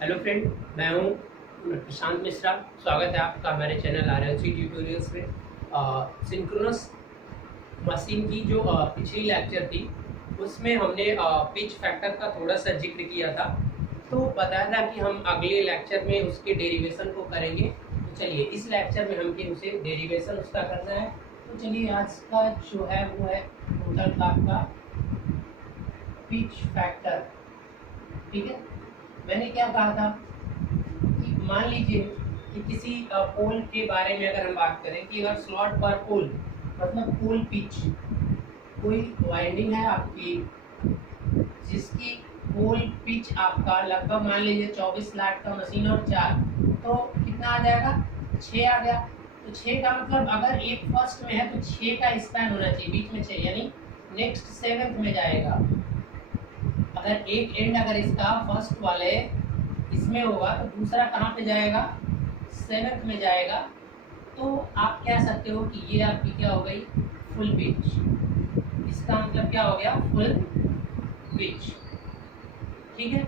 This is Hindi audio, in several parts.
हेलो फ्रेंड, मैं हूं प्रशांत मिश्रा। स्वागत है आपका हमारे चैनल RLC ट्यूटोरियल्स में। सिंक्रोनस मशीन की जो पिछली लेक्चर थी उसमें हमने पिच फैक्टर का थोड़ा सा जिक्र किया था, तो बताया था कि हम अगले लेक्चर में उसके डेरिवेशन को करेंगे। तो चलिए इस लेक्चर में हमको उसे डेरिवेशन उसका करना है। तो चलिए आज का जो है वो है टोटल का आपका पिच फैक्टर। ठीक है, मैंने क्या कहा था कि मान लीजिए कि किसी पोल के बारे में अगर हम बात करें कि अगर स्लॉट पर पोल मतलब पोल पिच, कोई वाइंडिंग है आपकी जिसकी पोल पिच आपका लगभग मान लीजिए 24 लाख का मशीन और 4, तो कितना आ जाएगा? 6 आ गया। तो 6 का मतलब अगर एक फर्स्ट में है तो 6 का स्पैन होना चाहिए, बीच में 6 यानी नेक्स्ट 7th में जाएगा। अगर एक एंड अगर इसका फर्स्ट वाले इसमें होगा तो दूसरा कहाँ पे जाएगा? 7th में जाएगा। तो आप कह सकते हो कि ये आपकी क्या हो गई? Full pitch. इसका मतलब क्या हो गया? Full pitch. ठीक है,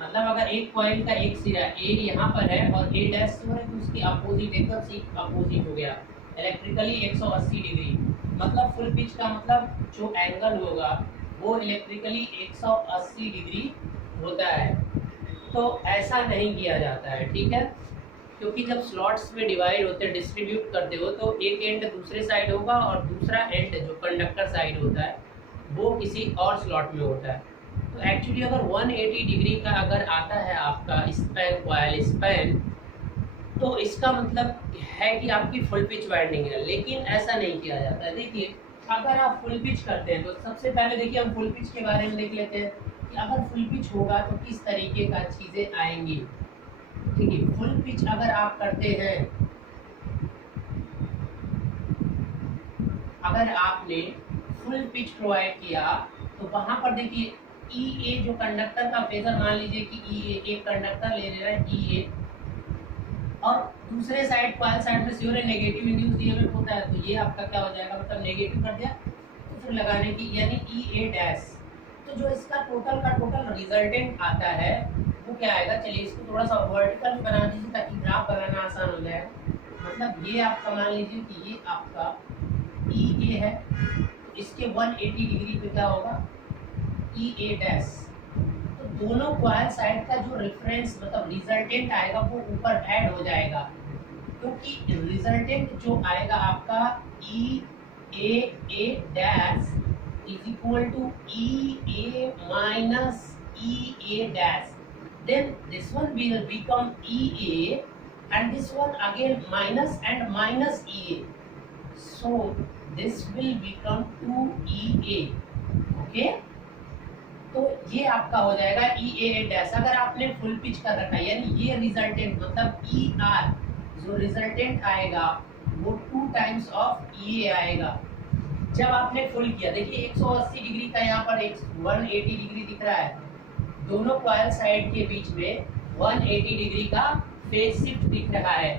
मतलब अगर एक कॉइल का एक सिरा ए यहाँ पर है और ए डैश जो है तो उसकी अपोजिट एकदम सी अपोजिट हो गया इलेक्ट्रिकली 180 डिग्री। मतलब फुल पिच का मतलब जो एंगल होगा वो इलेक्ट्रिकली 180 डिग्री होता है। तो ऐसा नहीं किया जाता है, ठीक है, क्योंकि जब स्लॉट्स में डिवाइड होते हैं, डिस्ट्रीब्यूट करते हो, तो एक एंड दूसरे साइड होगा और दूसरा एंड जो कंडक्टर साइड होता है वो किसी और स्लॉट में होता है। तो एक्चुअली अगर 180 डिग्री का अगर आता है आपका स्पैन, कॉइल स्पैन, तो इसका मतलब है कि आपकी फुल पिच वाइंडिंग है, लेकिन ऐसा नहीं किया जाता है। देखिए, अगर आप फुल पिच करते हैं तो सबसे पहले देखिए हम फुल पिच के बारे में देख लेते हैं कि अगर फुल पिच होगा तो किस तरीके का चीज़ें आएंगी। ठीक है, फुल पिच अगर आप करते हैं, अगर आपने फुल पिच प्रोवाइड किया तो वहां पर देखिए ई ए जो कंडक्टर का फेजर, मान लीजिए कि ई ए एक कंडक्टर ले रहा है ई ए और दूसरे साइड कॉइल साइड में श्योर है नेगेटिव इंड्यूस ईएमएफ होता है, तो ये आपका क्या हो जाएगा? मतलब नेगेटिव कर दिया तो फिर लगाने की यानी ई ए डैश। तो जो इसका टोटल का टोटल रिजल्टेंट आता है वो क्या आएगा? चलिए इसको थोड़ा सा वर्टिकल बना दीजिए ताकि ग्राफ बनाना आसान हो जाए। मतलब ये आपका मान लीजिए कि ये आपका ई ए है, इसके 180 डिग्री पे क्या होगा? ई ए डैश। तो दोनों कॉइल साइड का जो रेफरेंस मतलब रिजल्टेंट आएगा वो ऊपर ऐड हो जाएगा, क्योंकि रिजल्टेंट जो आएगा आपका E A dash is equal to E A minus E A dash, then this one will become EA and this one again minus and minus EA, so this will become 2EA. okay, तो ये आपका हो जाएगा EA डैश। अगर आपने फुल पिच कर रखा है यानी ये रिजल्टेंट मतलब ER जो रिजल्टेंट आएगा वो 2 टाइम्स ऑफ EA आएगा। जब आपने फुल किया, देखिए 180 डिग्री का यहाँ पर 180 डिग्री दिख रहा है, दोनों कॉइल साइड के बीच में 180 डिग्री का फेज शिफ्ट दिख रहा है।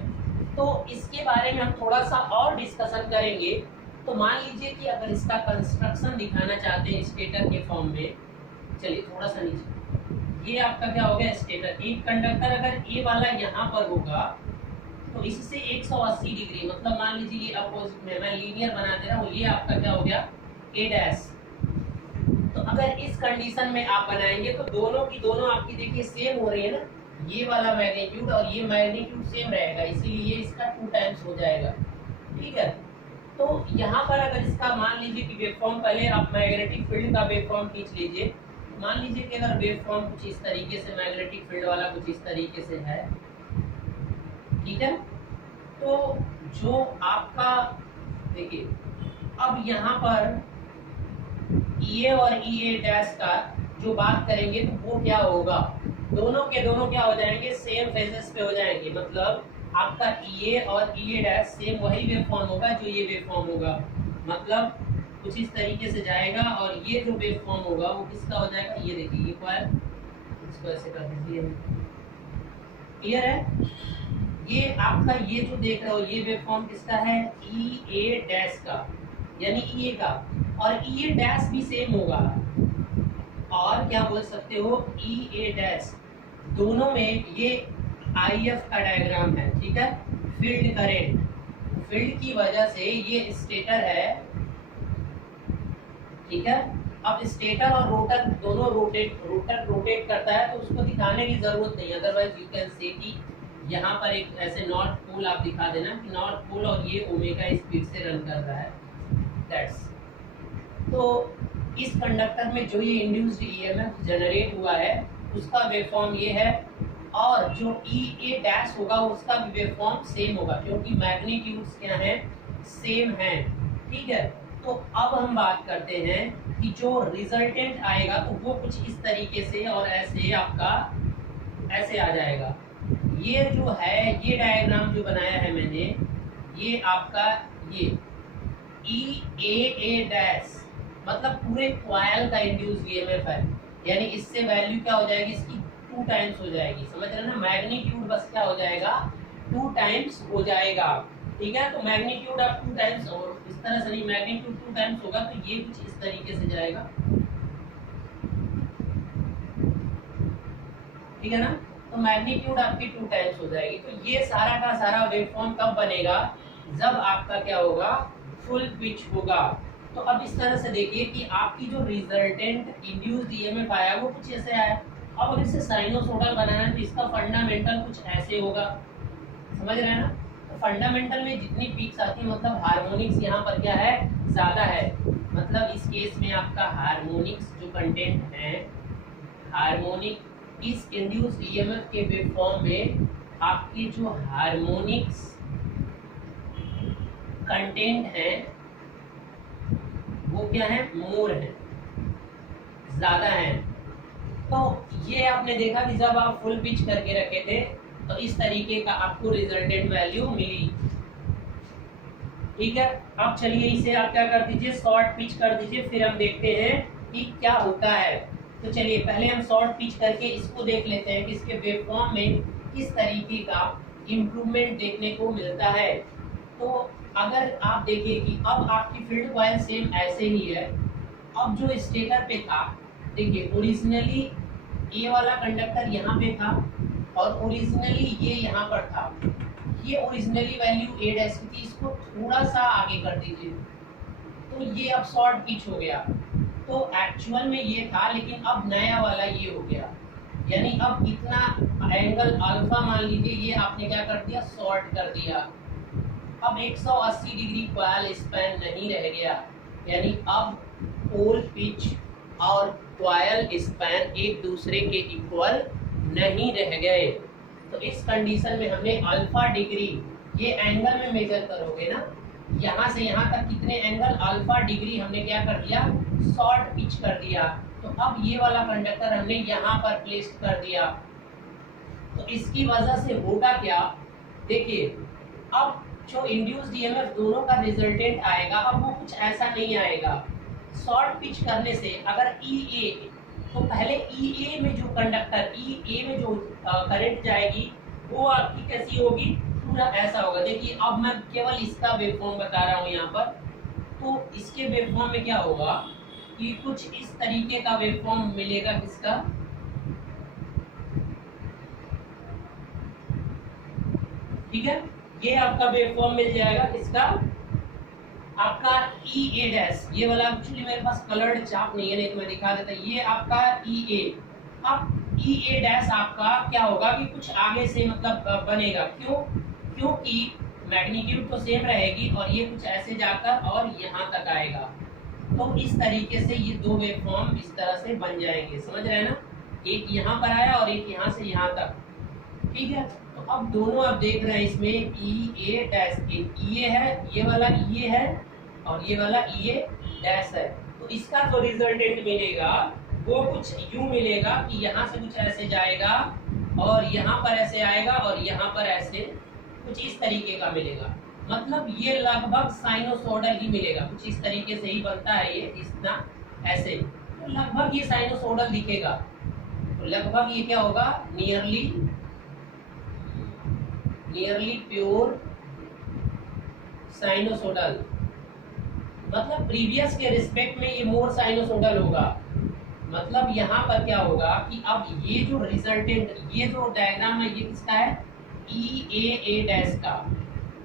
तो इसके बारे में हम थोड़ा सा और डिस्कशन करेंगे। तो मान लीजिए कि अगर इसका कंस्ट्रक्शन दिखाना चाहते हैं स्टेटर के फॉर्म में, चलिए थोड़ा सा नीचे, ये आपका क्या हो गया? स्टेटर। एक कंडक्टर अगर ए वाला यहाँ पर होगा तो इससे 180 डिग्री मतलब मान लीजिए ये अपोजिट में, मैं लीनियर बना दे रहा हूँ, ये आपका क्या हो गया? ए डैश। तो अगर इस कंडीशन में आप बनाएंगे तो दोनों की दोनों आपकी देखिए सेम हो रही है ना, ये वाला मैग्नीट्यूड और ये मैग्नीट्यूड सेम रहेगा, इसीलिए इसका 2 टाइम्स हो जाएगा। ठीक है, तो यहाँ पर अगर इसका मान लीजिए कि वेवफॉर्म, पहले आप मैग्नेटिक फील्ड का वेवफॉर्म खींच लीजिए। मान लीजिए कि अगर वेवफॉर्म कुछ इस तरीके से, मैग्नेटिक फील्ड वाला कुछ इस तरीके से है, ठीक है, तो जो आपका देखिए अब यहाँ पर EA और EA डैश का जो बात करेंगे तो वो क्या होगा? दोनों के दोनों क्या हो जाएंगे? सेम फेजेस पे हो जाएंगे। मतलब आपका EA और EA डैश सेम वही वेवफॉर्म होगा जो ये वेवफॉर्म होगा, मतलब कुछ इस तरीके से जाएगा और ये जो वेवफॉर्म होगा वो किसका हो जाएगा? ये देखिए, ये कॉइल, इसको ऐसे कर दीजिए, क्लियर है? ये आपका ये जो देख रहे हो ये वेवफॉर्म किसका है? EA डैश का यानी EA का, और EA डैश भी सेम होगा। और क्या बोल सकते हो? EA डैश दोनों में ये IF का डायग्राम है, ठीक है। फील्ड करेंट, फील्ड की वजह से ये स्टेटर है, ठीक है। अब स्टेटर और रोटर दोनों रोटेट करता है, तो उसको दिखाने की जरूरत नहीं, अदरवाइज यू कैन से कि यहाँ पर एक ऐसे नॉर्थ पोल आप दिखा देना कि नॉर्थ पोल और ये ओमेगा स्पीड से रन कर रहा है, दैट्स। तो इस कंडक्टर में जो ये इंड्यूस्ड ईएमएफ जनरेट हुआ है उसका वेवफॉर्म ये है, और जो EA डैश होगा उसका भी वेवफॉर्म सेम होगा, क्योंकि मैग्नीट्यूड्स क्या हैं, सेम हैं, ठीक है। तो अब हम बात करते हैं कि जो रिजल्टेंट आएगा तो वो कुछ इस तरीके से और ऐसे आपका ऐसे आ जाएगा। ये जो है, ये डायग्राम जो बनाया है मैंने, ये आपका ये EA डैश मतलब पूरे कॉइल का इंड्यूस ईएमएफ है, यानी इससे वैल्यू क्या हो जाएगी, इसकी 2 टाइम्स हो जाएगी, समझ रहे ना। मैग्नीट्यूड बस क्या हो जाएगा, 2 टाइम्स हो जाएगा, ठीक है। तो मैग्नीट्यूड आप 2 टाइम्स, और इस तरह से नहीं, मैग्नीट्यूड 2 टाइम्स होगा तो ये कुछ इस तरीके से जाएगा, ठीक है ना। तो मैग्नीट्यूड आपकी 2 टाइम्स हो जाएगी। तो ये सारा का सारा वेवफॉर्म कब बनेगा, जब आपका क्या होगा, फुल पिच होगा। तो अब इस तरह से देखिए कि आपकी जो रिजल्टेंट इंड्यूस्ड ईएमएफ आया वो कुछ ऐसे आया। अब अगर इसे साइनोसोडल बनाना है तो इसका फंडामेंटल कुछ ऐसे होगा, समझ रहे हैं ना। तो फंडामेंटल में जितनी पीक्स आती है मतलब हार्मोनिक्स यहाँ पर क्या है, ज्यादा है। मतलब इस केस में आपका हार्मोनिक्स जो कंटेंट है, हार्मोनिक इस इंड्यूस्ड ईएमएफ के वेवफॉर्म में आपके जो हार्मोनिक्स कंटेंट है वो क्या है, मोर है, ज्यादा है। तो ये आपने देखा कि जब आप फुल पिच करके रखे थे तो इस तरीके का आपको रिजल्टेंट वैल्यू मिली, ठीक है। अब चलिए इसे आप क्या कर दीजिए, शॉर्ट पिच कर दीजिए, फिर हम देखते हैं कि क्या होता है। तो चलिए पहले हम शॉर्ट पिच करके इसको देख लेते हैं कि इसके वेवफॉर्म में किस तरीके का इम्प्रूवमेंट देखने को मिलता है। तो अगर आप देखिए कि अब आपकी फील्ड कॉइल सेम ऐसे ही है। अब जो स्टेटर पे था, देखिए ओरिजिनली ये वाला कंडक्टर यहाँ पे था और ओरिजिनली ये यहाँ पर था। ये ओरिजिनली वैल्यू A डैश की थी, इसको थोड़ा सा आगे कर दीजिए तो ये अब शॉर्ट पिच हो गया। तो एक्चुअल में ये था, लेकिन अब नया वाला ये हो गया, यानी अब इतना एंगल अल्फा मान लीजिए, ये आपने क्या कर दिया, शॉर्ट कर दिया। अब 180 डिग्री कॉइल स्पैन नहीं रह गया, यानी अब पोल पिच और कॉइल स्पैन एक दूसरे के इक्वल नहीं रह गए। तो इस कंडीशन में हमने अल्फा डिग्री, ये एंगल में मेजर करोगे ना, यहाँ से यहाँ तक कितने एंगल, अल्फा डिग्री हमने क्या कर दिया, शॉर्ट पिच कर दिया। तो अब ये वाला कंडक्टर हमने यहाँ पर प्लेस कर दिया। तो इसकी वजह से होगा क्या, देखिए अब जो इंड्यूस्ड ईएमएफ दोनों का रिजल्टेंट आएगा, अब वो कुछ ऐसा नहीं आएगा। शॉर्ट पिच करने से अगर EA, तो पहले EA में जो कंडक्टर, EA में जो करंट जाएगी वो आपकी कैसी होगी, पूरा ऐसा होगा। देखिए अब मैं केवल इसका वेवफॉर्म बता रहा हूँ यहाँ पर। तो इसके वेवफॉर्म में क्या होगा कि कुछ इस तरीके का वेवफॉर्म मिलेगा, किसका, ठीक है। ये आपका वेवफॉर्म मिल जाएगा, किसका, आपका EA डैश। ये वाला एक्चुअली मेरे पास कलर्ड चाप नहीं है, नहीं तो मैं दिखा देता। ये आपका EA। अब EA डैश आपका क्या होगा कि कुछ आगे से मतलब बनेगा, क्यों, क्योंकि मैग्नीट्यूड तो सेम रहेगी और ये कुछ ऐसे जाकर और यहाँ तक आएगा। तो इस तरीके से ये दो वेवफॉर्म इस तरह से बन जाएंगे, समझ रहे हैं ना। एक यहाँ पर आया और एक यहाँ से यहाँ तक, ठीक है। तो अब दोनों आप देख रहे हैं इसमें EA डैश, EA है, ये वाला EA है और ये वाला EA डैश है। तो इसका जो रिजल्टेंट मिलेगा वो कुछ यूं मिलेगा कि यहाँ से कुछ ऐसे जाएगा और यहाँ पर ऐसे आएगा और यहाँ पर ऐसे कुछ इस तरीके का मिलेगा। मतलब ये लगभग साइनोसोडल ही मिलेगा, कुछ इस तरीके से ही बनता है ये, इतना ऐसे। तो लगभग ये साइनोसोडल दिखेगा। तो लगभग ये क्या होगा, नियरली प्योर साइनोसोडल। मतलब प्रीवियस के रिस्पेक्ट में ये मोर साइनोसोडल होगा। मतलब यहाँ पर क्या होगा कि अब ये जो रिजल्टेंट, ये जो डायग्राम है ये किसका है, ई ए डैश का।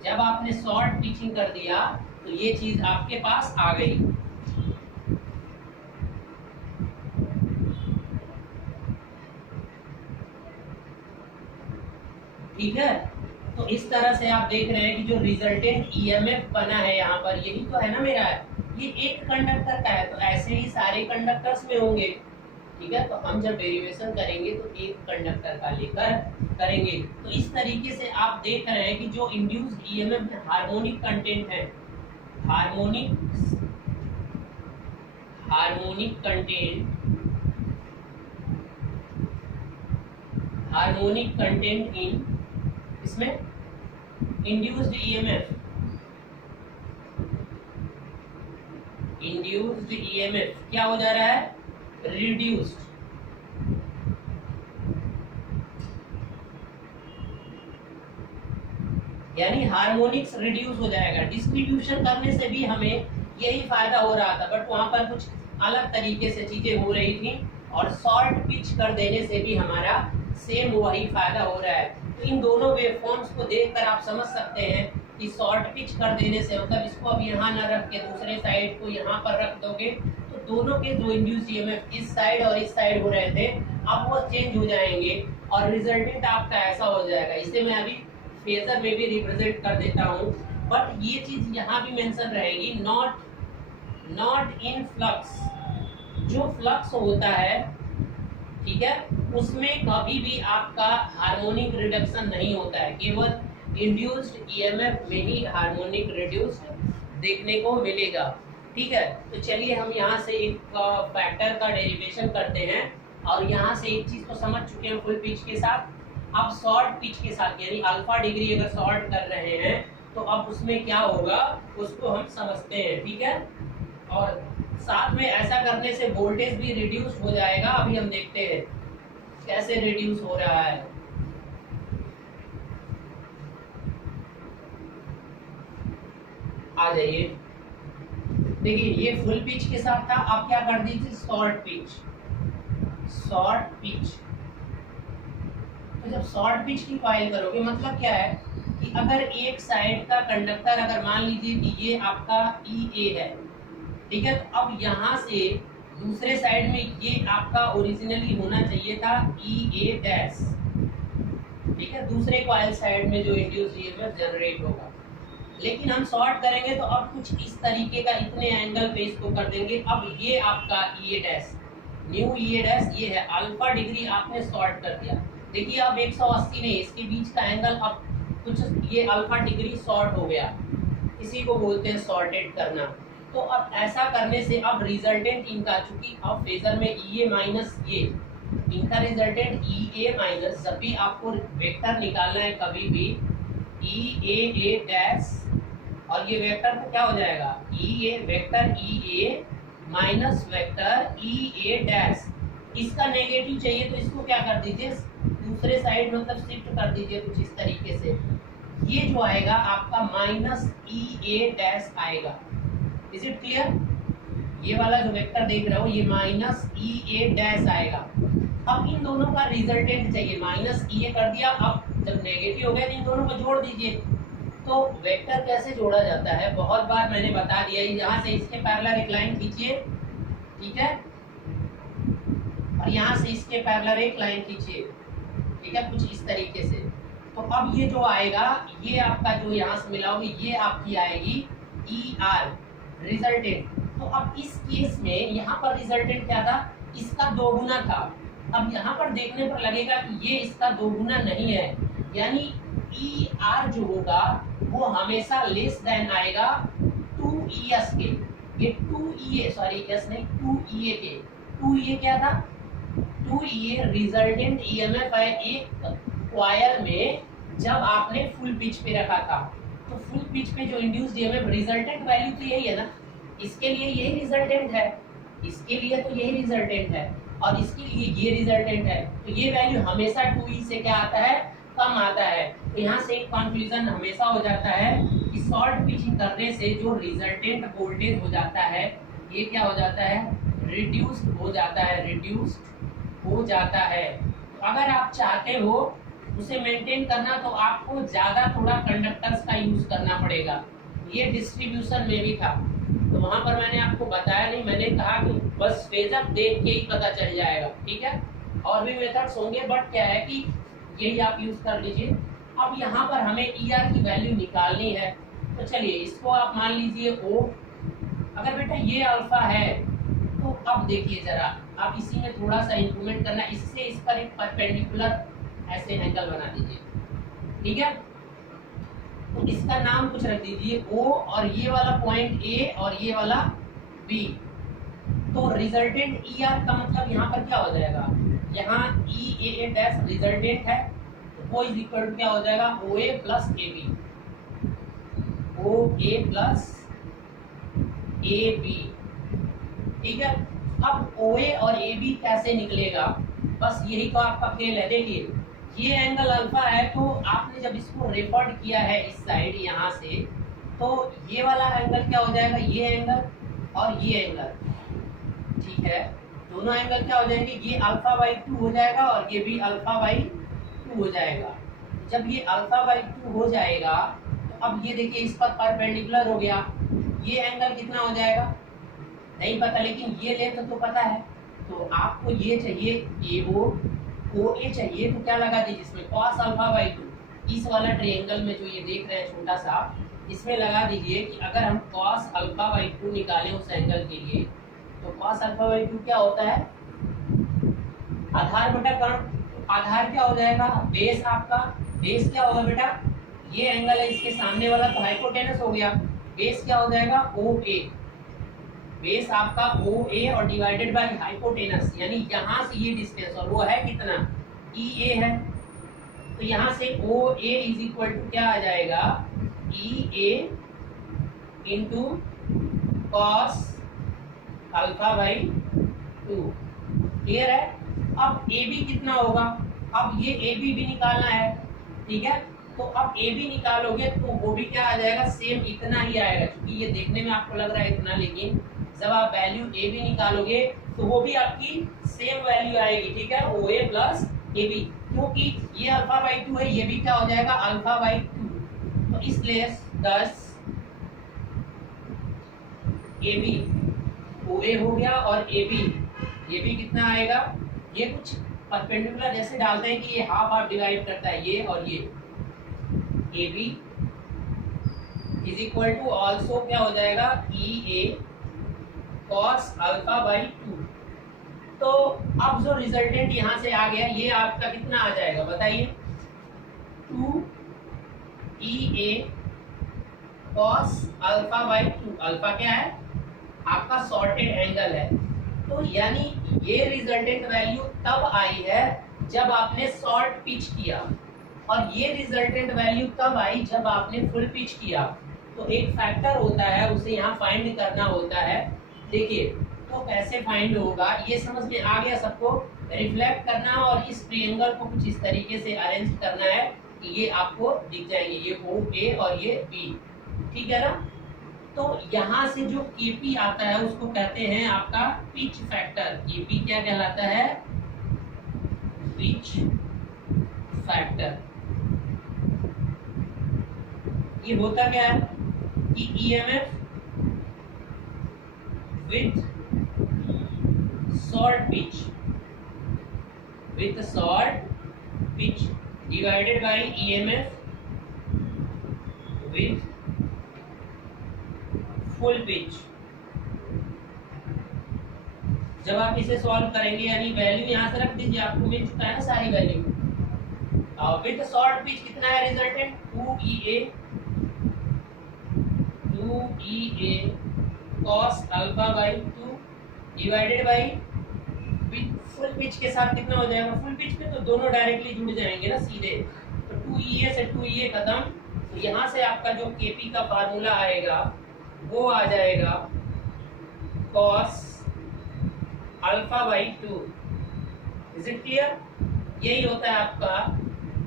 जब आपने शॉर्ट पिचिंग कर दिया तो ये चीज आपके पास आ गई। ठीक है, तो इस तरह से आप देख रहे हैं कि जो रिजल्टेंट ईएमएफ बना है यहाँ पर, यही तो है ना मेरा, ये एक कंडक्टर का है, तो ऐसे ही सारे कंडक्टर्स में होंगे। ठीक है, तो हम जब डेरिवेशन करेंगे तो एक कंडक्टर का लेकर करेंगे। तो इस तरीके से आप देख रहे हैं कि जो इंड्यूस्ड ईएमएफ में हार्मोनिक कंटेंट है, हार्मोनिक कंटेंट इन इसमें इंड्यूस्ड ईएमएफ क्या हो जा रहा है, रिड्यूस्ड। यानी हार्मोनिक्स रिड्यूस हो जाएगा। डिस्ट्रीब्यूशन करने से भी हमें यही फायदा हो रहा था, बट वहां पर कुछ अलग तरीके से चीजें हो रही थी, और शॉर्ट पिच कर देने से भी हमारा सेम वही फायदा हो रहा है। तो इन दोनों वेवफॉर्म्स को देखकर आप समझ सकते हैं कि शॉर्ट पिच कर देने से, मतलब इसको अब यहाँ ना रख के दूसरे साइड को यहाँ पर रख दोगे, तो दोनों के जो इंड्यूस्ड ईएमएफ इस साइड और इस साइड हो रहे थे, अब वो चेंज हो जाएंगे और रिजल्टेंट आपका ऐसा हो जाएगा। इसे मैं अभी फेजर में भी रिप्रेजेंट कर देता हूँ, बट ये चीज यहाँ भी मेंशन रहेगी, नॉट इन फ्लक्स। जो फ्लक्स होता है, ठीक है, उसमें कभी भी आपका हार्मोनिक रिडक्शन नहीं होता है, केवल इंड्यूस्ड ईएमएफ में ही हार्मोनिक रिड्यूस्ड देखने को मिलेगा। ठीक है, तो चलिए हम यहाँ से एक फैक्टर का डेरिवेशन करते हैं, और यहाँ से एक चीज को समझ चुके हैं फुल पिच के साथ। अब शॉर्ट पिच के साथ, यानी अल्फा डिग्री अगर शॉर्ट कर रहे हैं तो अब उसमें क्या होगा उसको हम समझते हैं। ठीक है, और साथ में ऐसा करने से वोल्टेज भी रिड्यूस हो जाएगा। अभी हम देखते हैं कैसे रिड्यूस हो रहा है। आ जाइए, देखिए ये फुल पिच के साथ था, आप क्या कर दीजिए शॉर्ट पिच। तो जब शॉर्ट पिच की कॉइल करोगे, मतलब क्या है कि अगर एक साइड का कंडक्टर, अगर मान लीजिए कि ये आपका ई ए है, ठीक है, तो अब यहाँ से दूसरे साइड में ये आपका ओरिजिनली होना चाहिए था ई ए डैश। ठीक है, दूसरे कॉइल साइड में जो इंड्यूस्ड ईएमएफ जनरेट होगा, लेकिन हम शॉर्ट करेंगे तो अब कुछ इस तरीके का, इतने एंगल पे इसको कर देंगे। अब ये आपका E A dash, new E A dash ये है, अल्फा डिग्री आपने शॉर्ट कर दिया। देखिए अब 180 नहीं, इसके बीच का एंगल अब कुछ ये अल्फा डिग्री शॉर्ट हो गया, इसी को बोलते हैं शॉर्टेड करना। तो अब ऐसा करने से अब रिजल्टेंट इनका, चूंकि अब फेजर में ई ए माइनस ये, इनका रिजल्टेंट ई ए माइनस, जब भी आपको वेक्टर निकालना है कभी भी ई ए डैश, और ये वेक्टर तो क्या हो जाएगा ई ए vector E A minus vector E A dash. इसका नेगेटिव चाहिए तो इसको क्या कर दीजिए दूसरे साइड, मतलब शिफ्ट कर दीजिए कुछ इस तरीके से। ये जो आएगा आपका माइनस ई ए डैश आएगा। Is it clear? ये वाला जो वेक्टर देख रहे हो ये माइनस ई ए डैश आएगा। अब इन दोनों का रिजल्टेंट चाहिए, माइनस ई ए कर दिया, अब जब नेगेटिव हो गया तो इन दोनों को जोड़ दीजिए। तो वेक्टर कैसे जोड़ा जाता है बहुत बार मैंने बता दिया, यहाँ से इसके पैरेलल एक लाइन खींचिए, ठीक है, और यहाँ से इसके पैरेलल एक लाइन खींचिए, ठीक है, कुछ इस तरीके से। तो अब ये जो आएगा, ये आपका जो यहाँ से मिला होगी, ये आपकी आएगी ई आर रिजल्टेंट। तो अब इस केस में यहाँ पर रिजल्टेंट क्या था, इसका दोगुना था। अब यहाँ पर देखने पर लगेगा कि ये इसका दोगुना नहीं है, यानी ई आर जो होगा वो हमेशा लेस देन आएगा 2ES के। ये 2EA, सॉरी एस नहीं, 2EA के। 2EA क्या था, 2EA रिजल्टेंट ईएमएफ है एक कॉइल में जब आपने फुल पिच पे रखा था। तो फुल पिच पे जो इंड्यूस्ड ईएमएफ रिजल्टेंट वैल्यू तो यही है ना, इसके लिए यही रिजल्टेंट है, इसके लिए तो यही रिजल्टेंट है, और इसके लिए ये रिजल्टेंट है। तो ये वैल्यू हमेशा 2E से क्या आता है, कम आता है। तो यहाँ से एक कंक्लूजन हमेशा हो जाता है कि शॉर्ट पिचिंग करने से जो रिजल्टेंट वोल्टेज हो जाता है ये क्या हो जाता है, रिड्यूस्ड हो जाता है, रिड्यूस्ड हो जाता है। तो अगर आप चाहते हो उसे मेंटेन करना तो आपको ज़्यादा थोड़ा कंडक्टर्स का यूज़ करना पड़ेगा। ये डिस्ट्रीब्यूशन में भी था, तो वहाँ पर मैंने आपको बताया नहीं, मैंने कहा कि बस फेजअप देख के ही पता चल जाएगा, ठीक है। और भी मेथड्स होंगे, बट क्या है कि यही आप यूज़ कर लीजिए। अब यहाँ पर हमें ER की वैल्यू निकालनी है, तो चलिए इसको आप मान लीजिए O। अगर बेटा ये अल्फा है तो अब देखिए जरा, आप इसी में थोड़ा सा इंप्रूवमेंट करना, इससे इस पर एक परपेंडिकुलर ऐसे एंगल बना दीजिए, ठीक है। तो इसका नाम कुछ रख दीजिए O, और ये वाला पॉइंट A और ये वाला B। तो रिजल्टेंट ER का मतलब यहाँ पर क्या हो जाएगा, यहाँ EAA डैश रिजल्टेंट है, तो O इज इक्वल टू क्या हो जाएगा, OA plus AB, OA plus AB, ठीक है। अब OA और AB कैसे निकलेगा, बस यही तो आपका खेल है। देखिए ये एंगल अल्फा है, तो आपने जब इसको रेफर्ड किया है इस साइड यहाँ से, तो ये वाला एंगल क्या हो जाएगा, ये एंगल और ये एंगल, ठीक है। दोनों एंगल क्या हो जाएंगे, ये अल्फा बाई 2 हो जाएगा और ये भी अल्फा बाई 2 हो जाएगा। जब ये अल्फा बाई 2 हो जाएगा तो अब ये देखिए इस पर परपेंडिकुलर हो गया। ये एंगल कितना हो जाएगा नहीं पता, लेकिन ये लेंथ तो पता है। तो आपको ये चाहिए AO, OA चाहिए, तो क्या लगा दीजिए इसमें cos अल्फा बाई 2। इस वाला ट्रायंगल में जो ये देख रहे हैं छोटा सा, इसमें लगा दीजिए कि अगर हम cos अल्फा बाई 2 निकालें उस एंगल के लिए, तो cos अल्फा बाई 2 क्या होता है, आधार बटा कर्ण। आधार क्या हो जाएगा, बेस। आपका बेस क्या होगा बेटा, ये एंगल है इसके सामने वाला, तो हाइपोटेनस हो गया। बेस क्या हो जाएगा, OA। बेस आपका OA और डिवाइडेड बाय हाइपोटेनस, यानी यहाँ से ये डिस्टेंस, और वो है कितना, EA है। तो यहाँ से OA इज इक्वल टू क्या आ जाएगा, EA into cos alpha by 2। Clear है। अब AB कितना होगा, अब ये AB भी निकालना है, ठीक है। तो अब AB निकालोगे तो वो भी क्या आ जाएगा, सेम इतना ही आएगा, क्योंकि ये देखने में आपको लग रहा है इतना, लेकिन जब आप वैल्यू AB निकालोगे तो वो भी आपकी सेम वैल्यू आएगी, ठीक है, OA प्लस AB। क्योंकि ये अल्फा बाई 2 है, ये भी क्या हो जाएगा, अल्फा बाई 2। तो इसलिए 10 AB OA हो गया, और AB ये भी कितना आएगा, ये कुछ परपेंडिकुलर जैसे डालते हैं कि ये हाफ हाफ डिवाइड करता है, ये और ये। AB is equal to also क्या हो जाएगा, EA cos अल्फा बाई 2। तो अब जो रिजल्टेंट यहाँ से आ गया, ये आपका कितना आ जाएगा बताइए, 2EA cos alpha by 2। Alpha क्या है, आपका सॉर्टेड एंगल है। तो यानी ये रिजल्टेंट वैल्यू तब आई है जब आपने शॉर्ट पिच किया, और ये रिजल्टेंट वैल्यू तब आई जब आपने फुल पिच किया। तो एक फैक्टर होता है, उसे यहाँ फाइंड करना होता है। देखिए तो कैसे फाइंड होगा, ये समझ में आ गया सबको। रिफ्लेक्ट करना और इस ट्रायंगल को कुछ इस तरीके से अरेंज करना है कि ये आपको दिख जाएंगे, ये OA और ये B, ठीक है ना। तो यहाँ से जो KP आता है उसको कहते हैं आपका पिच फैक्टर। KP क्या कहलाता है, पिच फैक्टर। ये होता क्या है कि EMF with short pitch divided by EMF with full pitch। जब आप इसे सॉल्व करेंगे, यानी वैल्यू यहाँ से रख दीजिए, आपको मिल चुका है ना सारी वैल्यू। विद शॉर्ट पिच कितना है resultant, 2EA cos alpha by 2 divided by, with full pitch के साथ कितना हो जाएगा, फुल पिच पे तो दोनों डायरेक्टली जुड़ जाएंगे ना सीधे, तो 2EA से 2EA खत्म। तो यहाँ से आपका जो KP का फार्मूला आएगा वो आ जाएगा cos alpha by 2। Is it clear. यही होता है आपका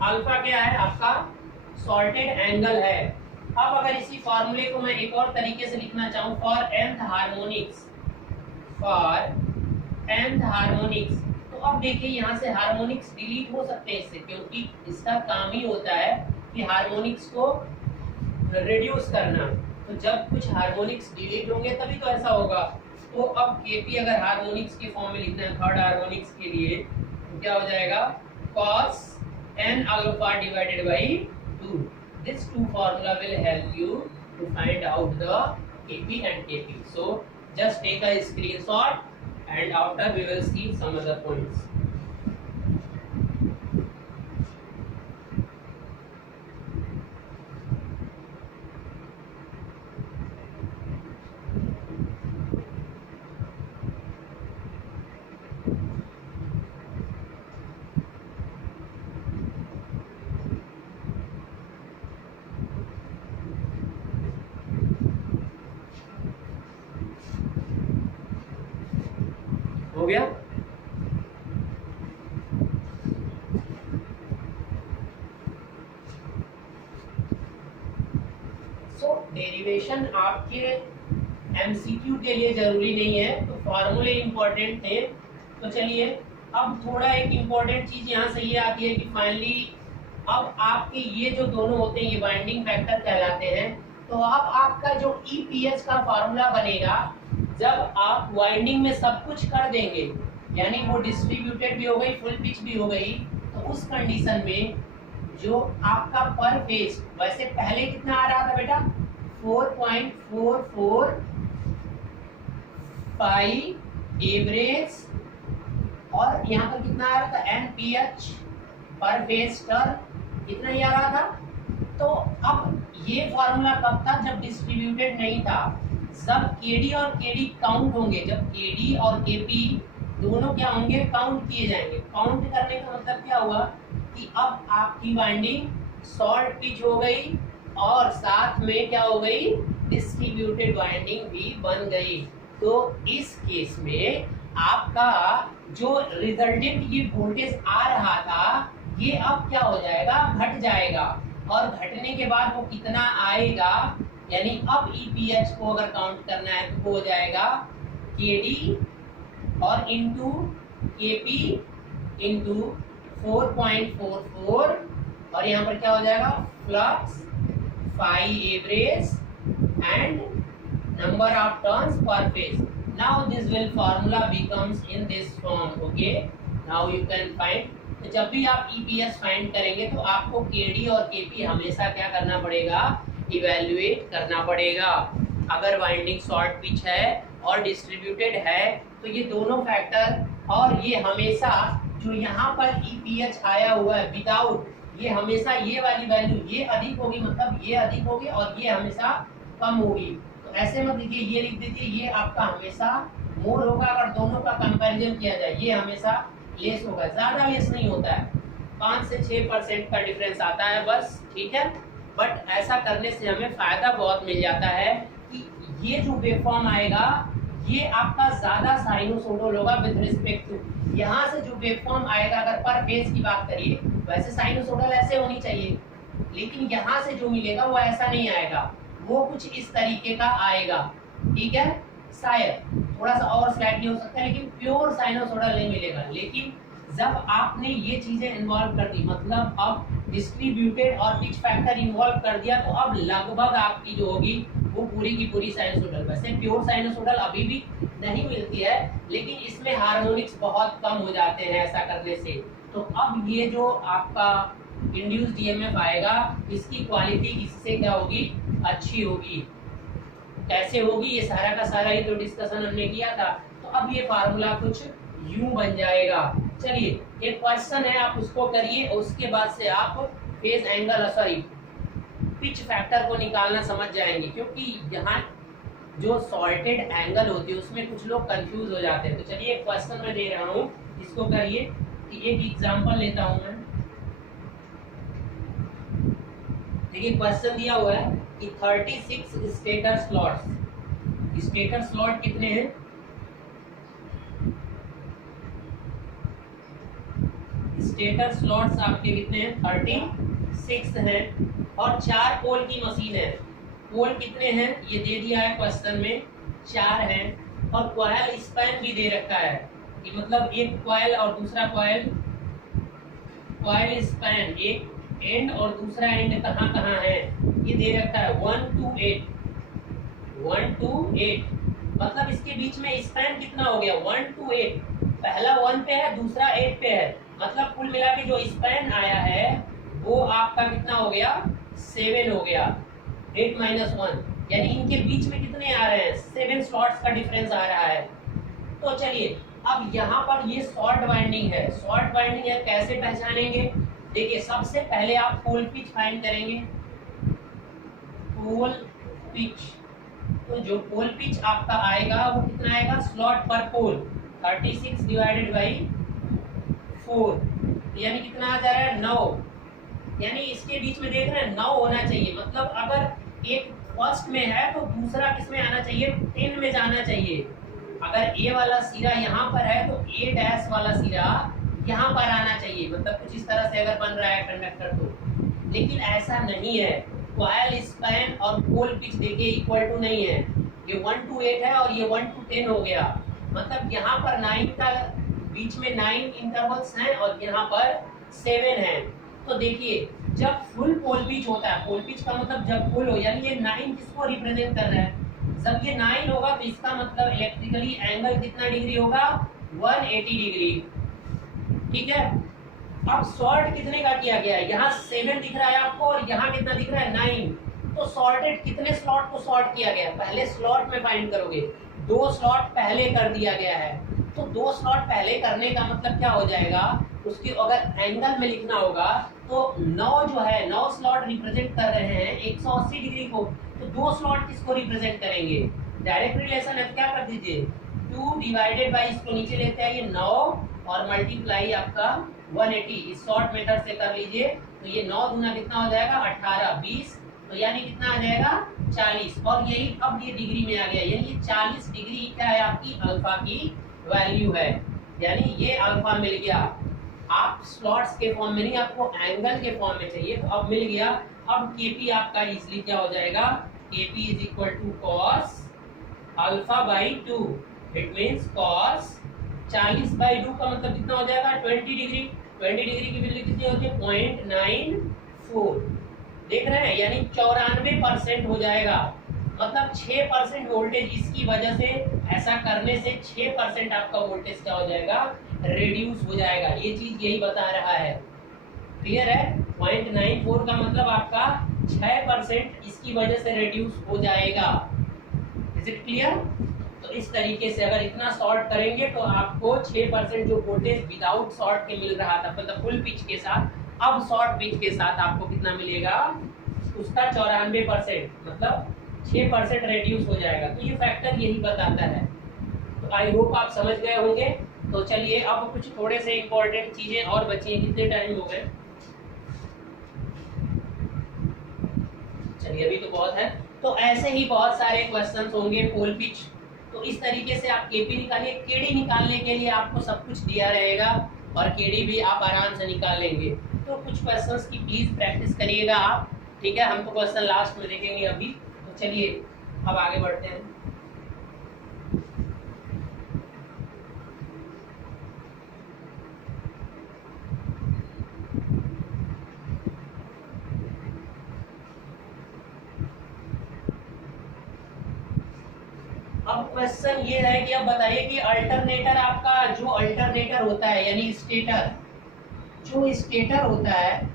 अल्फा, क्या है आपका सॉर्टेड एंगल है। अब अगर इसी फॉर्मूले को मैं एक और तरीके से लिखना चाहूँ, for nth harmonics, for nth harmonics. तो अब देखिए यहाँ से हार्मोनिक्स डिलीट हो सकते हैं इससे, क्योंकि इसका काम ही होता है कि हार्मोनिक्स को रिड्यूस करना। तो जब कुछ हार्मोनिक्स डिलीट होंगे तभी तो ऐसा होगा। तो अब Kp अगर हार्मोनिक्स के फॉर्म में लिखना है थर्ड हार्मोनिक्स के लिए, तो क्या हो जाएगा, cos n alpha divided by 2. This two formula will help you to find out the Kp and Kp. So just take a screenshot and after we will see some other points. हो गया? सो डेरिवेशन आपके एमसीक्यू के लिए जरूरी नहीं है, तो फॉर्मूले इंपॉर्टेंट थे। तो चलिए अब थोड़ा एक इम्पोर्टेंट चीज यहाँ से ये आती है कि फाइनली अब आपके ये जो दोनों होते हैं ये बाइंडिंग फैक्टर कहलाते हैं। तो अब आपका जो ईपीएच का फॉर्मूला बनेगा जब आप वाइंडिंग में सब कुछ कर देंगे, यानी वो डिस्ट्रीब्यूटेड भी हो गई, फुल पिच भी हो गई, तो उस कंडीशन में जो आपका पर फेज, वैसे पहले कितना आ रहा था बेटा, 4.445 एवरेज, और यहाँ पर कितना आ रहा था, एनपीएच पर फेज टर्न, इतना ही आ रहा था। तो अब ये फॉर्मूला कब था, जब डिस्ट्रीब्यूटेड नहीं था, सब केडी और केडी काउंट होंगे, जब केडी और केपी दोनों क्या होंगे, काउंट किए जाएंगे। काउंट करने का मतलब क्या हुआ कि अब आपकी वाइंडिंग शॉर्ट पिच हो गई और साथ में क्या हो गई, डिस्ट्रीब्यूटेड वाइंडिंग भी बन गई। तो इस केस में आपका जो रिजल्टेंट ये वोल्टेज आ रहा था ये अब क्या हो जाएगा, घट जाएगा, और घटने के बाद वो कितना आएगा, यानी अब ईपीएच को अगर काउंट करना है तो वो हो जाएगा केडी और इंटू केपी इंटू 4.44, और यहाँ पर क्या हो जाएगा, flux, phi average and number of turns पर phase. Now this will formula becomes in this form. Okay, now you can find. तो जब भी आप ईपीएच फाइंड करेंगे तो आपको केडी और केपी हमेशा क्या करना पड़ेगा, इवेल्युएट करना पड़ेगा। अगर वाइंडिंग शॉर्ट पिच है और डिस्ट्रीब्यूटेड है तो ये दोनों फैक्टर, और ये हमेशा जो यहाँ पर ईपीएच आया हुआ है विदाउट, ये हमेशा ये वाली वैल्यू ये अधिक होगी, मतलब ये अधिक होगी और ये हमेशा कम होगी। तो ऐसे मत लिखिए, ये लिख दीजिए, ये आपका हमेशा मोर होगा। अगर दोनों का कंपैरिजन किया जाए ये हमेशा लेस होगा, ज्यादा लेस नहीं होता है, 5 से 6% का डिफरेंस आता है बस, ठीक है। बट ऐसा करने से हमें फायदा बहुत मिल जाता है कि ये जो वेवफॉर्म आएगा ये आपका ज्यादा साइनोसोडल होगा विद रिस्पेक्ट टू, यहाँ से जो वेवफॉर्म आएगा, अगर पर फेज की बात करिए वैसे साइनोसोडल ऐसे होनी चाहिए, लेकिन यहाँ से जो मिलेगा वो ऐसा नहीं आएगा, वो कुछ इस तरीके का आएगा, ठीक है। शायद थोड़ा सा और स्लाइडली हो सकता है, लेकिन प्योर साइनोसोडल नहीं मिलेगा। लेकिन जब आपने ये चीजें इन्वॉल्व कर दी, मतलब अब डिस्ट्रीब्यूटेड और पिच फैक्टर इन्वॉल्व कर दिया, तो अब लगभग आपकी जो होगी वो पूरी की पूरी साइनोसोडल। वैसे प्योर साइनोसोडल अभी भी नहीं मिलती है, लेकिन इसमें हार्मोनिक्स बहुत कम हो जाते हैं ऐसा करने से। तो अब ये जो आपका इंड्यूस्ड ईएमएफ आएगा, इसकी क्वालिटी इससे क्या होगी, अच्छी होगी। कैसे होगी, ये सारा का सारा ही तो डिस्कशन हमने किया था। तो अब ये फार्मूला कुछ यूं बन जाएगा। चलिए एक क्वेश्चन है, आप उसको करिए, उसके बाद से आप phase angle, sorry pitch factor को निकालना समझ जाएंगे, क्योंकि यहाँ जो सॉल्टेड एंगल होती है उसमें कुछ लोग कंफ्यूज हो जाते हैं। तो चलिए एक क्वेश्चन मैं दे रहा हूँ, इसको करिए। एक एग्जांपल लेता हूँ मैं, देखिए क्वेश्चन दिया हुआ है कि 36 स्टेटर स्लॉट्स, स्टेटर स्लॉट कितने हैं, स्टेटर स्लॉट्स आपके कितने हैं, 36 हैं, और 4 पोल की मशीन है। पोल कितने हैं ये दे दिया है क्वेश्चन में, 4 हैं, और कॉइल स्पैन भी दे रखा है कि मतलब एक कॉइल और दूसरा कॉइल स्पैन, एक एंड और दूसरा एंड कहाँ कहाँ है ये दे रखा है 1 to 8, 1 to 8, मतलब इसके बीच में स्पैन कितना हो गया 1 to 8, पहला 1 पे है दूसरा 8 पे है, मतलब कुल मिला के जो स्पैन आया है वो आपका कितना हो गया 7 हो गया, 8 - 1, यानी इनके बीच में कितने आ रहे हैं 7 स्लॉट्स का डिफरेंस आ रहा है। तो चलिए अब यहाँ पर ये शॉर्ट वाइंडिंग है, शॉर्ट वाइंडिंग है कैसे पहचानेंगे, देखिए सबसे पहले आप पोल पिच फाइंड करेंगे, पोल पिच, तो जो पोल पिच आपका आएगा वो कितना आएगा स्लॉट पर पोल 36 डिवाइडेड बाई 4, यानी कितना आ जा रहा है 9, यानी इसके बीच में देख रहे हैं 9 होना चाहिए, मतलब अगर एक फर्स्ट में है तो दूसरा किस में आना चाहिए 10 में जाना चाहिए, अगर ए वाला सिरा यहाँ पर है तो ए डैश वाला सिरा यहाँ पर आना चाहिए, मतलब कुछ इस तरह से अगर बन रहा है कंडक्टर तो, लेकिन ऐसा नहीं है, कॉइल स्पैन और पोल पिच देखिए इक्वल टू नहीं है, ये 1 to 8 है और ये 1 to 10 हो गया, मतलब यहाँ पर 9 का बीच में 9 इंटरवल्स हैं और यहाँ पर 7 है। तो देखिए जब फुल पोल पिच होता है, पोल पिच का मतलब जब फुल हो, यानी ये 9 किसको रिप्रेजेंट कर रहा है, जब ये 9 होगा तो इसका मतलब इलेक्ट्रिकली एंगल कितना डिग्री होगा 180 डिग्री, ठीक है। अब शॉर्ट कितने का किया गया है, यहाँ 7 दिख रहा है आपको और यहाँ कितना दिख रहा है 9, तो शॉर्टेड कितने स्लॉट को शॉर्ट किया गया है, पहले स्लॉट में फाइंड करोगे, 2 स्लॉट पहले कर दिया गया है, तो 2 स्लॉट पहले करने का मतलब क्या हो जाएगा, उसके अगर एंगल में लिखना होगा तो 9 जो है 9 स्लॉट रिप्रेजेंट कर रहे हैं 180 डिग्री को, तो 2 स्लॉट किसको रिप्रेजेंट करेंगे, डायरेक्ट रिलेशन है, क्या कर दीजिए 2 डिवाइडेड बाई इसको नीचे लेते हैं ये 9 और मल्टीप्लाई आपका 180, इस शॉर्ट मेथड से कर लीजिए, तो ये 9 दूना कितना हो जाएगा 18, 20, तो यानी कितना आ जाएगा 40, और यही अब ये डिग्री में आ गया, यानी ये 40 डिग्री क्या है आपकी अल्फा की वैल्यू है, यानी ये अल्फा मिल गया, आप स्लॉट्स के फॉर्म में नहीं आपको एंगल के फॉर्म में चाहिए, तो अब मिल गया। अब केपी आपका इजली क्या हो जाएगा, KP is equal to cos alpha by 2, it means cos 40 by 2 का मतलब कितना हो जाएगा 20 डिग्री, 20 डिग्री की वैल्यू कितनी होती है 0.94, देख रहे हैं, यानी 94% हो जाएगा, मतलब 6% वोल्टेज इसकी वजह से, ऐसा करने से 6% आपका वोल्टेज क्या हो जाएगा रिड्यूस हो जाएगा, ये चीज यही बता रहा है, क्लियर है। 0.94 का मतलब आपका 6% इसकी वजह से रिड्यूस हो जाएगा, इज इट क्लियर। तो इस तरीके से अगर इतना शॉर्ट करेंगे तो आपको 6% जो वोल्टेज विदाउट शॉर्ट के मिल रहा था, मतलब फुल पिच के साथ, अब शॉर्ट पिच के साथ आपको कितना मिलेगा, उसका 94%, मतलब 6% रिड्यूस हो जाएगा, तो ये फैक्टर यही बताता है। तो आई होप आप समझ गए होंगे। तो चलिए अब कुछ थोड़े से इंपॉर्टेंट चीजें और बची हैं, कितने टाइम हो गए, चलिए अभी तो बहुत है। तो ऐसे ही बहुत सारे क्वेश्चंस होंगे पोल पिच, तो इस तरीके से आप केपी निकालिए, केडी निकालने के लिए आपको सब कुछ दिया रहेगा और केडी भी आप आराम से निकाल लेंगे। तो कुछ क्वेश्चंस की प्लीज प्रैक्टिस करिएगा आप, ठीक है, हम तो क्वेश्चन लास्ट में देखेंगे अभी। तो चलिए अब आगे बढ़ते हैं। अब क्वेश्चन ये है कि अब बताइए कि अल्टरनेटर आपका जो अल्टरनेटर होता है यानी स्टेटर, जो स्टेटर होता है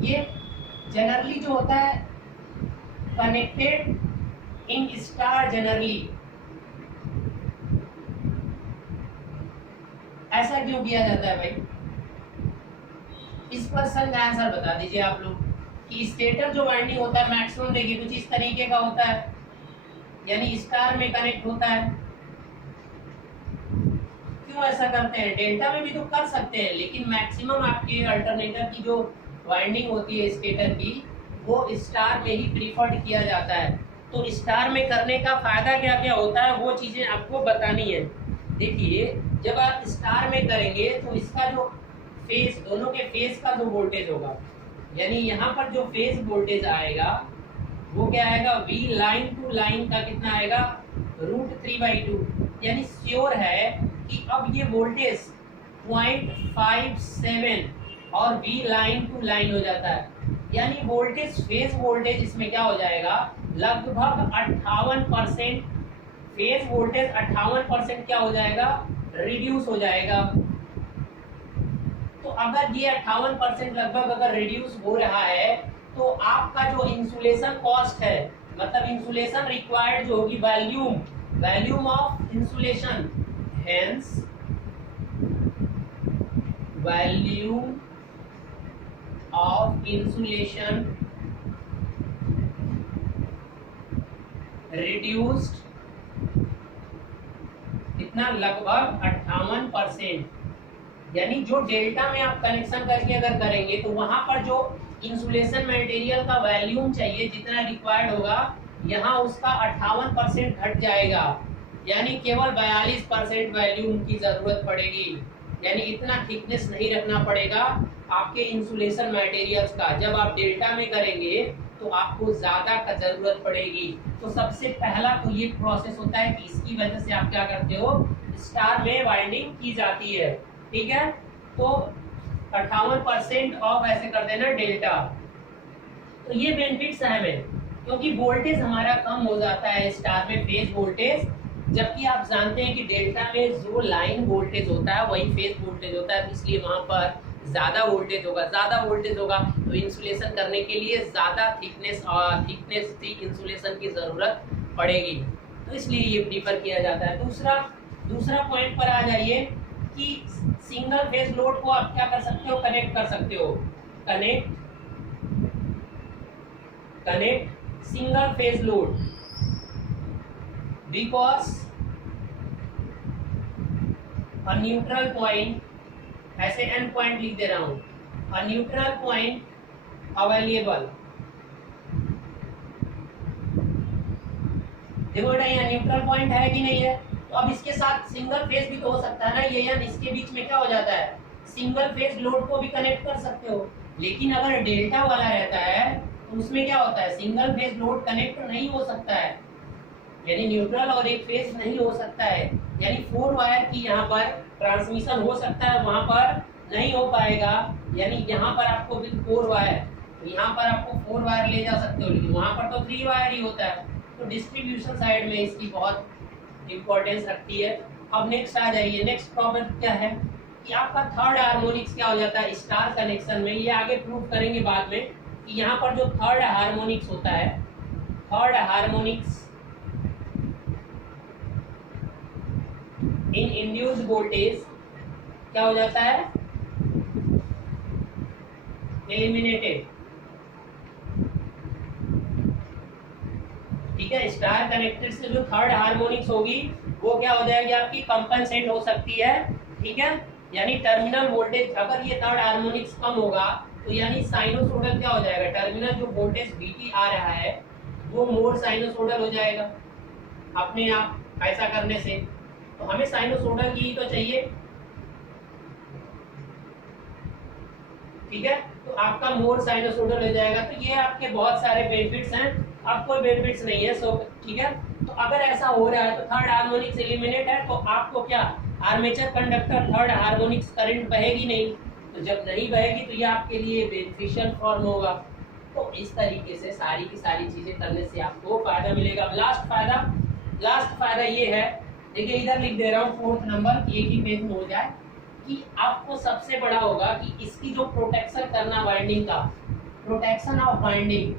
ये जनरली जो होता है कनेक्टेड इन स्टार, जनरली ऐसा क्यों किया जाता है भाई, इस क्वेश्चन का आंसर बता दीजिए आप लोग। कि स्टेटर जो वाइंडिंग होता है मैक्सिमम देखिए कुछ इस तरीके का होता है, यानी स्टार में कनेक्ट होता है, क्यों ऐसा करते हैं, डेल्टा में भी तो कर सकते हैं, लेकिन मैक्सिमम आपके अल्टरनेटर की जो वाइंडिंग होती है स्टेटर की वो स्टार में ही प्रीफर्ड किया जाता है। तो स्टार में करने का फायदा क्या क्या होता है वो चीजें आपको बतानी है। देखिए जब आप स्टार में करेंगे तो इसका जो फेस, दोनों के फेस का जो वोल्टेज होगा, यानी यहाँ पर जो फेस वोल्टेज आएगा वो क्या आएगा, V लाइन टू लाइन का कितना आएगा √3/2, यानी श्योर है कि अब ये वोल्टेज 0.57 और V लाइन टू लाइन हो जाता है, यानी वोल्टेज फेज वोल्टेज इसमें क्या हो जाएगा, लगभग 58%। फेज वोल्टेज 58% क्या हो जाएगा, रिड्यूस हो जाएगा। तो अगर ये 58% लगभग अगर रिड्यूस हो रहा है तो आपका जो इंसुलेशन कॉस्ट है, मतलब इंसुलेशन रिक्वायर्ड जो होगी, volume of insulation, hence volume of insulation reduced इतना लगभग 58%। यानी जो डेल्टा में आप कनेक्शन करके अगर करेंगे तो वहां पर जो इंसुलेशन मटेरियल का वॉल्यूम चाहिए जितना रिक्वायर्ड होगा, यहाँ उसका 58% घट जाएगा, यानी केवल 42% वॉल्यूम की जरूरत पड़ेगी। यानी इतना थिकनेस नहीं रखना पड़ेगा आपके इंसुलेशन मटेरियल्स का। जब आप डेल्टा में करेंगे तो आपको ज्यादा का जरूरत पड़ेगी। तो सबसे पहला तो ये प्रोसेस होता है कि इसकी वजह से आप क्या करते हो, स्टार में वाइंडिंग की जाती है। ठीक है, तो 58% ऑफ ऐसे कर देना डेल्टा। तो ये बेनिफिट्स है हमें, क्योंकि वोल्टेज हमारा कम हो जाता है स्टार में, फेज वोल्टेज, जबकि आप जानते हैं कि डेल्टा में जो लाइन वोल्टेज होता है वही फेज वोल्टेज होता है, इसलिए वहां पर ज्यादा वोल्टेज होगा तो इंसुलेशन करने के लिए ज्यादा थिकनेस इंसुलेशन की जरूरत पड़ेगी, तो इसलिए ये प्रीफर किया जाता है। दूसरा पॉइंट पर आ जाइए कि सिंगल फेज लोड को आप क्या कर सकते हो, कनेक्ट कर सकते हो। Connect single phase load, because a neutral point, ऐसे एन पॉइंट लिख दे रहा हूं, अ न्यूट्रल पॉइंट अवेलेबल। देखो बेटा यहाँ न्यूट्रल पॉइंट है कि नहीं है, तो अब इसके साथ सिंगल फेज भी तो हो सकता है ना, ये यानी इसके बीच में क्या हो जाता है, सिंगल फेज लोड को भी कनेक्ट कर सकते हो। लेकिन अगर डेल्टा वाला रहता है तो उसमें क्या होता है, सिंगल फेज लोड कनेक्ट नहीं हो सकता है, यानी न्यूट्रल और एक फेज नहीं हो सकता है, यानी 4 वायर की यहाँ पर ट्रांसमिशन हो सकता है, वहां पर नहीं हो पाएगा। यानी यहाँ पर आपको विद 4 वायर, तो यहाँ पर आपको 4 वायर ले जा सकते हो, लेकिन वहां पर तो 3 वायर ही होता है। तो डिस्ट्रीब्यूशन साइड में इसकी बहुत इंपॉर्टेंस रखती है। अब नेक्स्ट आ जाइए, नेक्स्ट प्रॉब्लम क्या है कि आपका थर्ड हार्मोनिक्स क्या हो जाता है स्टार कनेक्शन में, ये आगे प्रूव करेंगे बाद में, कि यहाँ पर जो थर्ड हार्मोनिक्स होता है, थर्ड हार्मोनिक्स इन इंड्यूस्ड वोल्टेज क्या हो जाता है, एलिमिनेटेड। ठीक है, स्टार कनेक्टेड से जो थर्ड हार्मोनिक्स होगी वो क्या हो जाएगी, आपकी कंपनसेट हो सकती है। ठीक है, यानी टर्मिनल वोल्टेज, अगर ये थर्ड हार्मोनिक्स कम होगा तो यानी साइनोसोडल क्या हो जाएगा, टर्मिनल जो वोल्टेज Vt आ रहा है वो मोर साइनोसोडल हो जाएगा अपने आप ऐसा करने से। तो हमें साइनोसोडल की तो चाहिए। ठीक है, तो आपका मोर साइनोसोडल हो जाएगा। तो ये आपके बहुत सारे बेनिफिट्स हैं, अब कोई बेनिफिट्स नहीं है। सो ठीक है, तो अगर ऐसा हो रहा है तो थर्ड हार्मोनिक्स एलिमिनेट है, तो आपको क्या, armature conductor third harmonics current बहेगी नहीं, तो जब नहीं बहेगी तो ये आपके लिए बेनिफिशियल फॉर्म होगा। तो इस तरीके से सारी की सारी चीजें करने से आपको फायदा मिलेगा। लास्ट फायदा ये है, देखिए इधर लिख दे रहा हूँ 4th नंबर, एक ही पेज में हो जाए, कि आपको सबसे बड़ा होगा कि इसकी जो प्रोटेक्शन करना वाइंडिंग का, protection of winding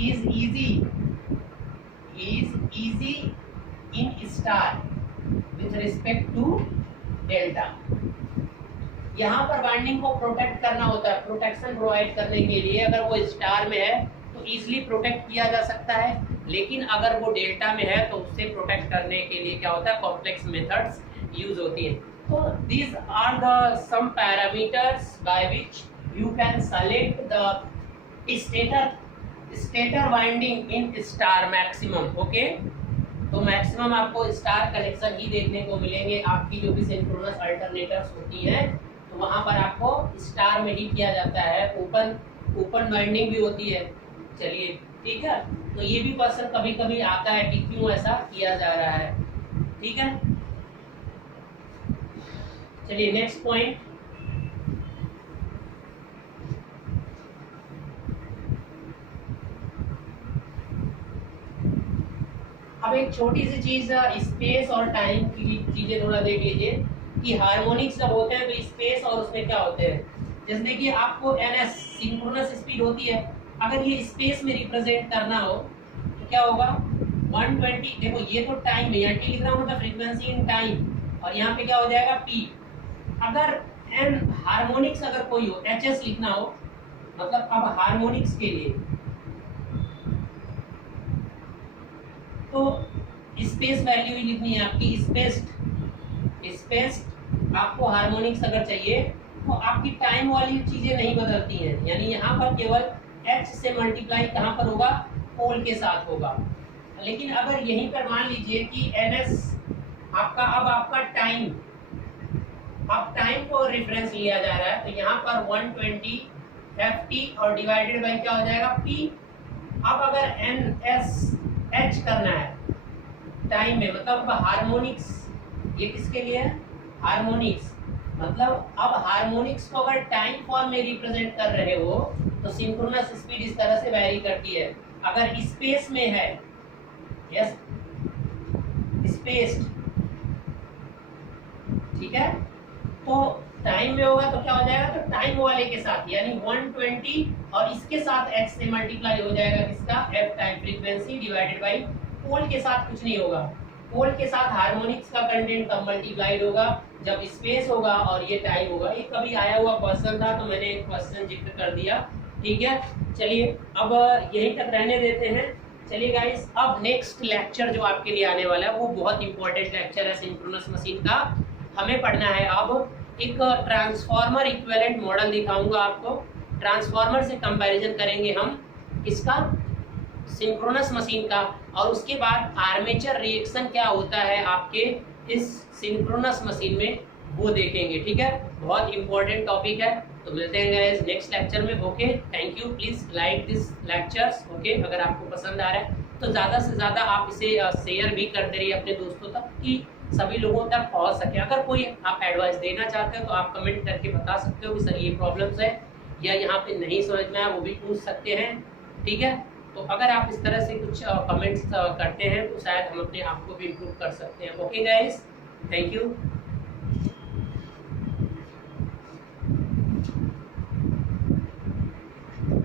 is easy in star with respect to delta. यहाँ पर वाइंडिंग को प्रोटेक्ट करना होता है, प्रोटेक्शन प्रोवाइड करने के लिए अगर वो स्टार में है तो इजीली प्रोटेक्ट किया जा सकता है, लेकिन अगर वो डेल्टा में है तो उससे प्रोटेक्ट करने के लिए क्या होता है, कॉम्प्लेक्स मेथड्स यूज होती है। तो these are the some parameters by which you can select the stator winding in star maximum. Okay, तो मैक्सिमम आपको स्टार कनेक्शन ही देखने को मिलेंगे। आपकी जो भी सिंक्रोनस अल्टरनेटर्स होती हैं तो वहां पर आपको स्टार में ही किया जाता है। ओपन वाइंडिंग भी होती है। चलिए ठीक है, तो ये भी क्वेश्चन कभी कभी आता है कि क्यों ऐसा किया जा रहा है। ठीक है, चलिए नेक्स्ट पॉइंट। अब एक छोटी सी चीज स्पेस और टाइम की चीजें थोड़ा देख लीजिए कि हार्मोनिक्स जब होते हैं तो स्पेस और उसमें क्या होते हैं। जैसे देखिए आपको ns सिंक्रोनस स्पीड होती है, अगर ये स्पेस में रिप्रेजेंट करना हो तो क्या होगा 120। देखो ये तो टाइम है, यहाँ टी लिख रहा हूँ मतलब फ्रीक्वेंसी इन टाइम, और यहाँ पे क्या हो जाएगा p। अगर n हार्मोनिक्स अगर कोई हो hs लिखना हो, मतलब अब हार्मोनिक्स के लिए तो स्पेस वैल्यू ही लिखनी है आपकी, स्पेस्ड आपको हार्मोनिक्स अगर चाहिए तो आपकी टाइम वाली चीजें नहीं बदलती हैं, यानी यहाँ पर केवल h से मल्टीप्लाई कहाँ पर होगा, पोल के साथ होगा। लेकिन अगर यहीं पर मान लीजिए कि ns आपका, अब आपका टाइम, अब टाइम को रेफरेंस लिया जा रहा है तो यहाँ पर 120 ft और डिवाइडेड बाई क्या हो जाएगा p। अब अगर ns h करना है टाइम में, मतलब हार्मोनिक्स, ये किसके लिए है, हार्मोनिक्स, मतलब अब हार्मोनिक्स को अगर टाइम फॉर्म में रिप्रेजेंट कर रहे हो तो सिंक्रोनस स्पीड इस तरह से वैरी करती है। अगर स्पेस में है, यस स्पेस्ड, ठीक है, तो टाइम में होगा तो क्या हो जाएगा, तो टाइम वाले के साथ यानी 120 और इसके साथ h से मल्टीप्लाई हो जाएगा किसका, f time frequency divided by pole के साथ कुछ नहीं होगा, पोल के साथ हार्मोनिक्स का कंटेंट कब मल्टीप्लाइड होगा, जब स्पेस होगा और ये टाइम होगा। ये कभी आया हुआ क्वेश्चन था तो मैंने एक क्वेश्चन जिक्र कर दिया। ठीक है, चलिए अब यहीं तक रहने देते हैं। चलिए गाइस, अब नेक्स्ट लेक्चर जो आपके लिए आने वाला है वो बहुत इंपॉर्टेंट लेक्चर है सिंक्रोनस मशीन का। हमें पढ़ना है अब एक ट्रांसफार्मर इक्विवेलेंट मॉडल दिखाऊंगा आपको, ट्रांसफार्मर से कंपैरिजन करेंगे हम इसका, सिंक्रोनस मशीन का, और उसके बाद आर्मेचर रिएक्शन क्या होता है आपके इस सिंक्रोनस मशीन में वो देखेंगे। ठीक है, बहुत इंपॉर्टेंट टॉपिक है। तो मिलते हैं गाइस नेक्स्ट लेक्चर में। Okay, thank you, please like this lectures. Okay, अगर आपको पसंद आ रहा है तो ज़्यादा से ज़्यादा आप इसे शेयर भी करते रहिए अपने दोस्तों तक कि सभी लोगों तक पहुंच सके। अगर कोई आप एडवाइस देना चाहते हो तो आप कमेंट करके बता सकते हो कि सर ये प्रॉब्लम्स है या यहाँ पे नहीं समझ में आया, वो भी पूछ सकते हैं। ठीक है, तो अगर आप इस तरह से कुछ कमेंट्स करते हैं तो शायद हम अपने आप को भी इम्प्रूव कर सकते हैं। Okay guys, thank you.